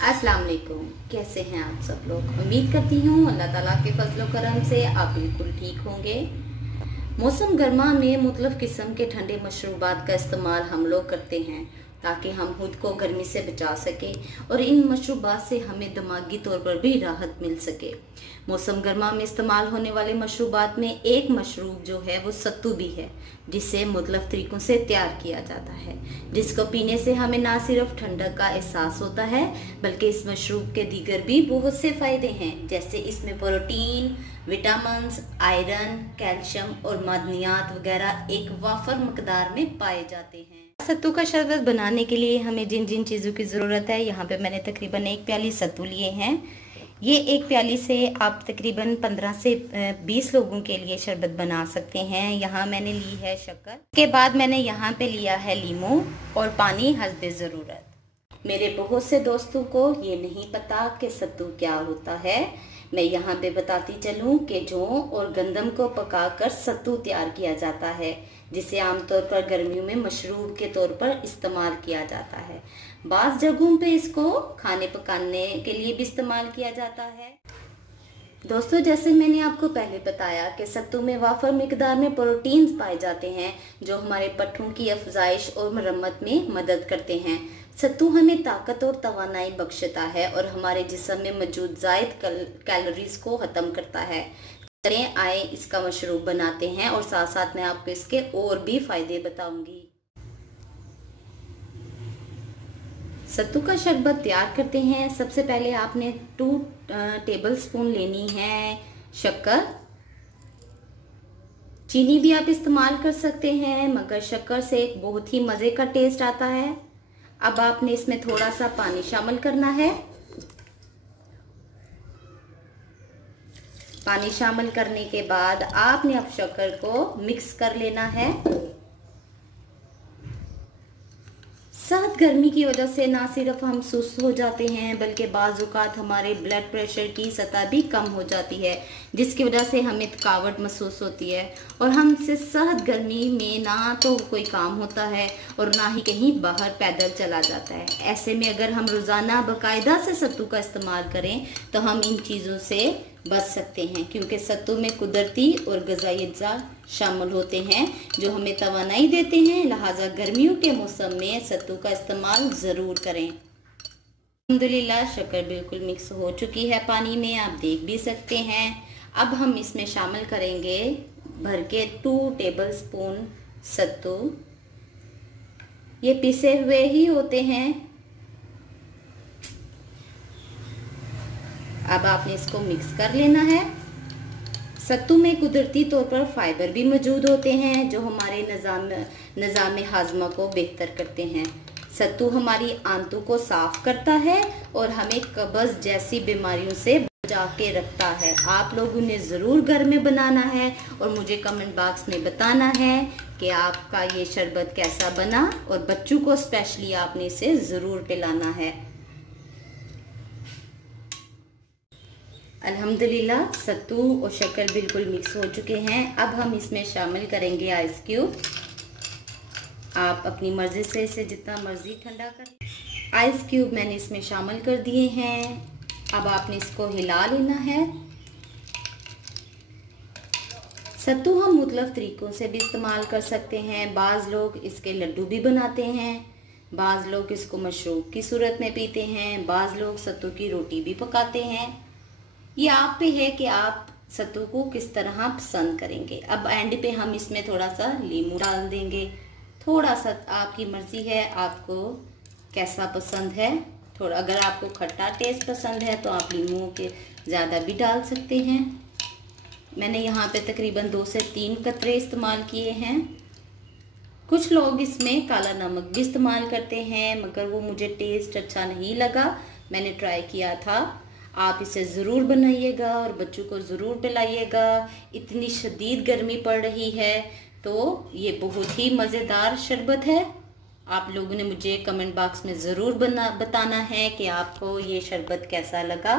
अस्सलाम वालेकुम। कैसे हैं आप सब लोग। उम्मीद करती हूँ अल्लाह ताला के फजलो करम से आप बिल्कुल ठीक होंगे। मौसम गर्मा में मुख्तलिफ किस्म के ठंडे मशरूबात का इस्तेमाल हम लोग करते हैं ताकि हम खुद को गर्मी से बचा सकें और इन मशरूबात से हमें दिमागी तौर पर भी राहत मिल सके। मौसम गर्मा में इस्तेमाल होने वाले मशरूबात में एक मशरूब जो है वो सत्तू भी है, जिसे मुख्तलिफ तरीक़ों से तैयार किया जाता है, जिसको पीने से हमें ना सिर्फ ठंडक का एहसास होता है बल्कि इस मशरूब के दीगर भी बहुत से फ़ायदे हैं, जैसे इसमें प्रोटीन, विटामिन्स, आयरन, कैल्शियम और मादनियात वगैरह एक वाफर मकदार में पाए जाते हैं। सत्तू का शरबत बनाने के लिए हमें जिन जिन चीज़ों की ज़रूरत है, यहाँ पे मैंने तकरीबन 1 प्याली सत्तू लिए हैं। ये 1 प्याली से आप तकरीबन 15 से 20 लोगों के लिए शरबत बना सकते हैं। यहाँ मैंने ली है शक्कर, के बाद मैंने यहाँ पे लिया है लीमू और पानी हस्बे ज़रूरत। मेरे बहुत से दोस्तों को ये नहीं पता कि सत्तू क्या होता है। मैं यहाँ पे बताती चलूँ कि जौ और गंदम को पकाकर सत्तू तैयार किया जाता है, जिसे आमतौर पर गर्मियों में मशरूब के तौर पर इस्तेमाल किया जाता है। बाज़ जगहों पे इसको खाने पकाने के लिए भी इस्तेमाल किया जाता है। दोस्तों, जैसे मैंने आपको पहले बताया कि सत्तू में वाफर मिकदार में प्रोटीन्स पाए जाते हैं जो हमारे पट्ठों की अफजाइश और मरम्मत में मदद करते हैं। सत्तू हमें ताकत और तवानाई बख्शता है और हमारे जिस्म में मौजूद ज़ायद कैलोरीज को ख़त्म करता है। चलें आए इसका मशरूब बनाते हैं और साथ साथ मैं आपको इसके और भी फ़ायदे बताऊंगी। सत्तू का शरबत तैयार करते हैं। सबसे पहले आपने 2 टेबल स्पून लेनी है शक्कर। चीनी भी आप इस्तेमाल कर सकते हैं, मगर शक्कर से एक बहुत ही मज़े का टेस्ट आता है। अब आपने इसमें थोड़ा सा पानी शामिल करना है। पानी शामिल करने के बाद आपने अब शक्कर को मिक्स कर लेना है। सख्त गर्मी की वजह से ना सिर्फ हम सुस्त हो जाते हैं बल्कि बाज़ औक़ात हमारे ब्लड प्रेशर की सतह भी कम हो जाती है, जिसकी वजह से हमें थकावट महसूस होती है और हमसे सख्त गर्मी में ना तो कोई काम होता है और ना ही कहीं बाहर पैदल चला जाता है। ऐसे में अगर हम रोज़ाना बाकायदा से सत्तू का इस्तेमाल करें तो हम इन चीज़ों से बच सकते हैं, क्योंकि सत्तू में कुदरती और ग़िज़ाई अज्जा शामिल होते हैं जो हमें तवानाई देते हैं। लिहाजा गर्मियों के मौसम में सत्तू का इस्तेमाल ज़रूर करें। अल्हम्दुलिल्लाह शक्कर बिल्कुल मिक्स हो चुकी है पानी में, आप देख भी सकते हैं। अब हम इसमें शामिल करेंगे भर के 2 टेबल स्पून सत्तू। ये पिसे हुए ही होते हैं। अब आपने इसको मिक्स कर लेना है। सत्तू में कुदरती तौर पर फाइबर भी मौजूद होते हैं जो हमारे निज़ाम हाजमा को बेहतर करते हैं। सत्तू हमारी आंतों को साफ करता है और हमें कब्ज़ जैसी बीमारियों से बचा के रखता है। आप लोगों ने ज़रूर घर में बनाना है और मुझे कमेंट बॉक्स में बताना है कि आपका ये शरबत कैसा बना, और बच्चों को स्पेशली आपने इसे ज़रूर पिलाना है। अल्हम्दुलिल्लाह सत्तू और शक्कर बिल्कुल मिक्स हो चुके हैं। अब हम इसमें शामिल करेंगे आइस क्यूब। आप अपनी मर्ज़ी से इसे जितना मर्ज़ी ठंडा कर। आइस क्यूब मैंने इसमें शामिल कर दिए हैं। अब आपने इसको हिला लेना है। सत्तू हम मुख्तलिफ तरीक़ों से भी इस्तेमाल कर सकते हैं। बाज़ लोग इसके लड्डू भी बनाते हैं, बाज़ लोग इसको मशरूब की सूरत में पीते हैं, बाज़ लोग सत्तू की रोटी भी पकाते हैं। ये आप पे है कि आप सत्तू को किस तरह पसंद करेंगे। अब एंड पे हम इसमें थोड़ा सा लीमू डाल देंगे। थोड़ा सा आपकी मर्ज़ी है आपको कैसा पसंद है। थोड़ा अगर आपको खट्टा टेस्ट पसंद है तो आप लीमू के ज़्यादा भी डाल सकते हैं। मैंने यहाँ पे तकरीबन 2 से 3 कतरे इस्तेमाल किए हैं। कुछ लोग इसमें काला नमक भी इस्तेमाल करते हैं, मगर वो मुझे टेस्ट अच्छा नहीं लगा। मैंने ट्राई किया था। आप इसे ज़रूर बनाइएगा और बच्चों को ज़रूर पिलाइएगा। इतनी शदीद गर्मी पड़ रही है तो ये बहुत ही मज़ेदार शरबत है। आप लोगों ने मुझे कमेंट बॉक्स में ज़रूर बताना है कि आपको ये शरबत कैसा लगा।